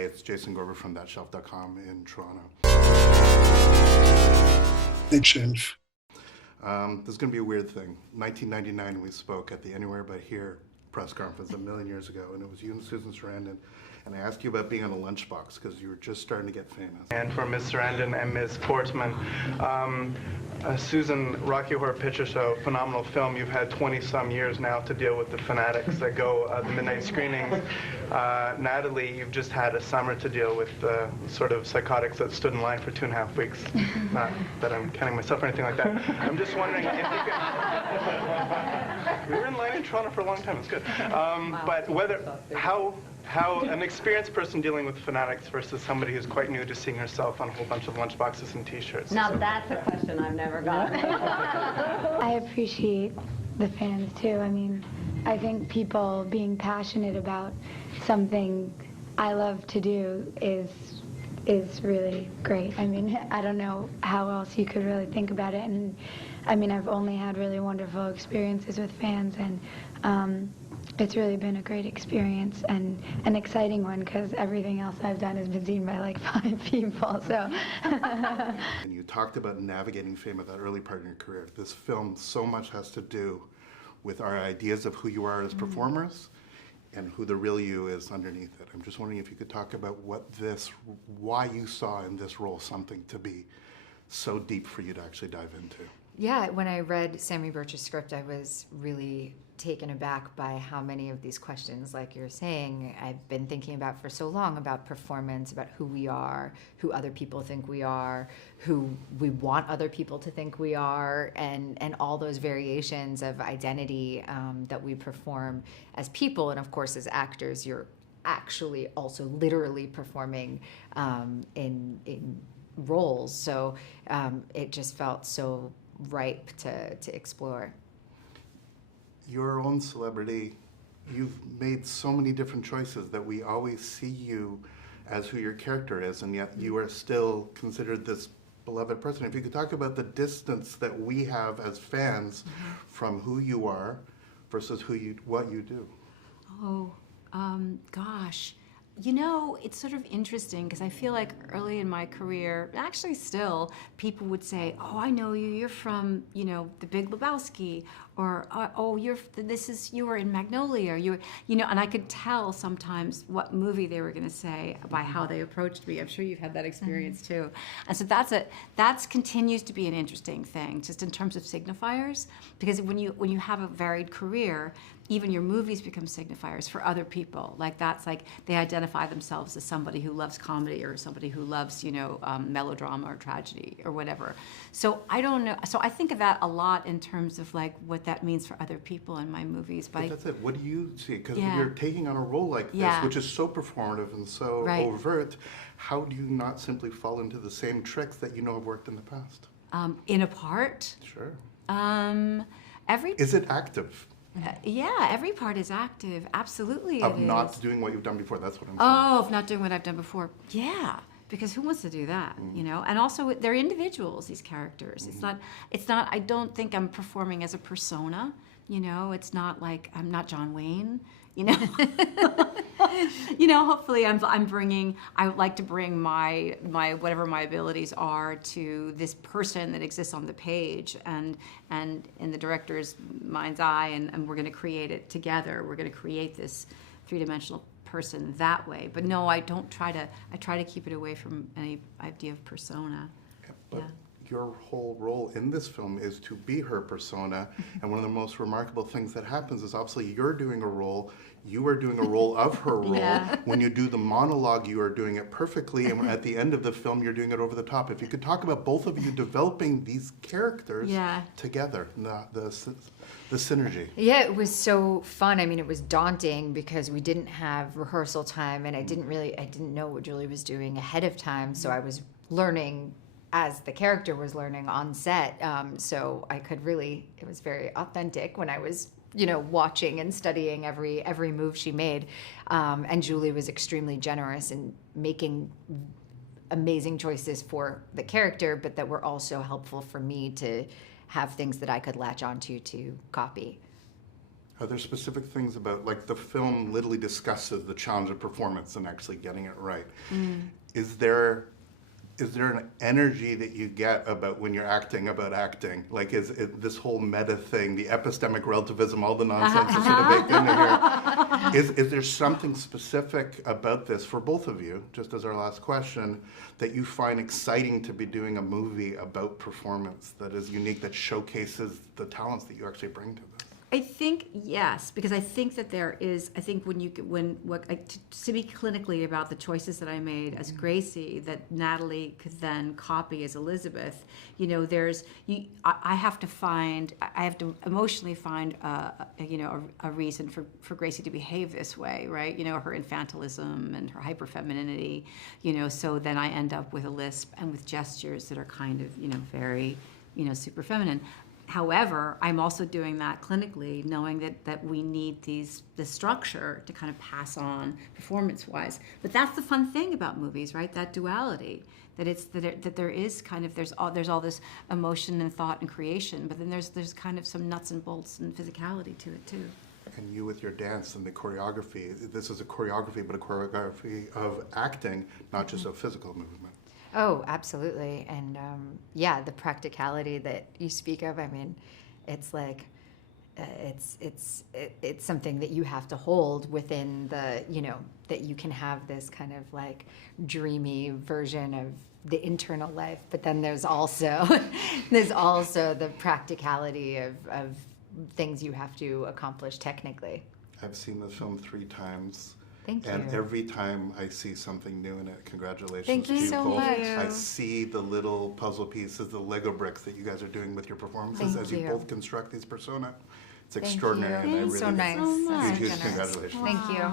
it's Jason Gorber from thatshelf.com in Toronto. They change. This is going to be a weird thing. 1999, we spoke at the Anywhere But Here press conference a million years ago, and it was you and Susan Sarandon, and I asked you about being on a lunchbox because you were just starting to get famous. And for Ms. Sarandon and Ms. Portman, Susan, Rocky Horror Picture Show, phenomenal film. You've had 20-some years now to deal with the fanatics that go the midnight screenings. Natalie, you've just had a summer to deal with the sort of psychotics that stood in line for 2.5 weeks. Not that I'm counting myself or anything like that. I'm just wondering if you could... We were in line in Toronto for a long time. It's good. But how an experienced person dealing with fanatics versus somebody who's quite new to seeing herself on a whole bunch of lunchboxes and T-shirts. Now that's a question I've never gotten. I appreciate the fans too. I mean, I think people being passionate about something I love to do is really great. I mean, I don't know how else you could really think about it. And I mean, I've only had really wonderful experiences with fans, and it's really been a great experience and an exciting one because everything else I've done has been seen by like 5 people, so. And you talked about navigating fame at that early part in your career. This film so much has to do with our ideas of who you are as performers and who the real you is underneath it. I'm just wondering if you could talk about why you saw in this role something to be so deep for you to actually dive into. Yeah, when I read Sammy Birch's script, I was really taken aback by how many of these questions, like you're saying, I've been thinking about for so long, about performance, about who we are, who other people think we are, who we want other people to think we are, and all those variations of identity that we perform as people. And of course, as actors, you're actually also literally performing in roles. So it just felt so ripe to explore. Your own celebrity, you've made so many different choices that we always see you as who your character is, and yet you are still considered this beloved person. If you could talk about the distance that we have as fans from who you are versus what you do. Oh, gosh. You know, it's sort of interesting because I feel like early in my career, actually still, people would say, "Oh, I know you. You're from, you know, The Big Lebowski," or "Oh, you were in Magnolia." Or you know, and I could tell sometimes what movie they were going to say by how they approached me. I'm sure you've had that experience too. And so that continues to be an interesting thing, just in terms of signifiers, because when you have a varied career, even your movies become signifiers for other people. Like that's like they identify themselves as somebody who loves comedy or somebody who loves, you know, melodrama or tragedy or whatever. So I don't know. So I think of that a lot in terms of like what that means for other people in my movies. But that's it. What do you see? Because Yeah. when you're taking on a role like this, Yeah. which is so performative and so Right. overt, how do you not simply fall into the same tricks that you know have worked in the past? In a part, Sure. Is it active? Yeah, every part is active. Absolutely, Of it not is. doing what you've done before, that's what I'm saying. Oh, of not doing what I've done before. Yeah, because who wants to do that, you know? And also, they're individuals, these characters. It's not, I don't think I'm performing as a persona, you know? It's not like, I'm not John Wayne, you know? You know, hopefully I would like to bring my whatever my abilities are to this person that exists on the page and in the director's mind's eye, and we're going to create it together. We're going to create this three-dimensional person that way. But no, I try to keep it away from any idea of persona. But Yeah. your whole role in this film is to be her persona, and one of the most remarkable things that happens is obviously you're doing a role, you are doing a role of her role. Yeah. When you do the monologue, you are doing it perfectly, and at the end of the film, you're doing it over the top. If you could talk about both of you developing these characters Yeah. together, the synergy. Yeah, it was so fun. I mean, it was daunting because we didn't have rehearsal time, and I didn't know what Julie was doing ahead of time, so I was learning as the character was learning on set. So I could really, it was very authentic when I was, you know, watching and studying every move she made. And Julie was extremely generous in making amazing choices for the character, but that were also helpful for me to have things that I could latch onto to copy. Are there specific things about, like the film literally discusses the challenge of performance and actually getting it right. Is there an energy that you get about when you're acting about acting? Like, is it this whole meta thing, the epistemic relativism, all the nonsense that's sort of baked into here? Is there something specific about this for both of you, just as our last question, that you find exciting to be doing a movie about performance that is unique, that showcases the talents that you actually bring to this? I think yes, because I think that there is. I think to speak clinically about the choices that I made as Gracie, that Natalie could then copy as Elizabeth. I have to emotionally find a reason for Gracie to behave this way, right? Her infantilism and her hyperfemininity. So then I end up with a lisp and with gestures that are kind of very super feminine. However, I'm also doing that clinically, knowing that we need the structure to kind of pass on performance-wise. But that's the fun thing about movies, right? That duality, that there is kind of there's all this emotion and thought and creation, but then there's kind of some nuts and bolts and physicality to it too. And you with your dance and the choreography, this is a choreography, but a choreography of acting, not just of physical movement. Oh, absolutely. And the practicality that you speak of, I mean, it's like, it's something that you have to hold within the, that you can have this kind of like dreamy version of the internal life, but then there's also, the practicality of things you have to accomplish technically. I've seen the film 3 times. Thank you. And every time I see something new in it, congratulations Thank you to so both. much. I see the little puzzle pieces, the Lego bricks that you guys are doing with your performances Thank as you you. both construct these persona. It's Thank extraordinary, you. and I really So nice. huge, So huge generous. congratulations. Thank you.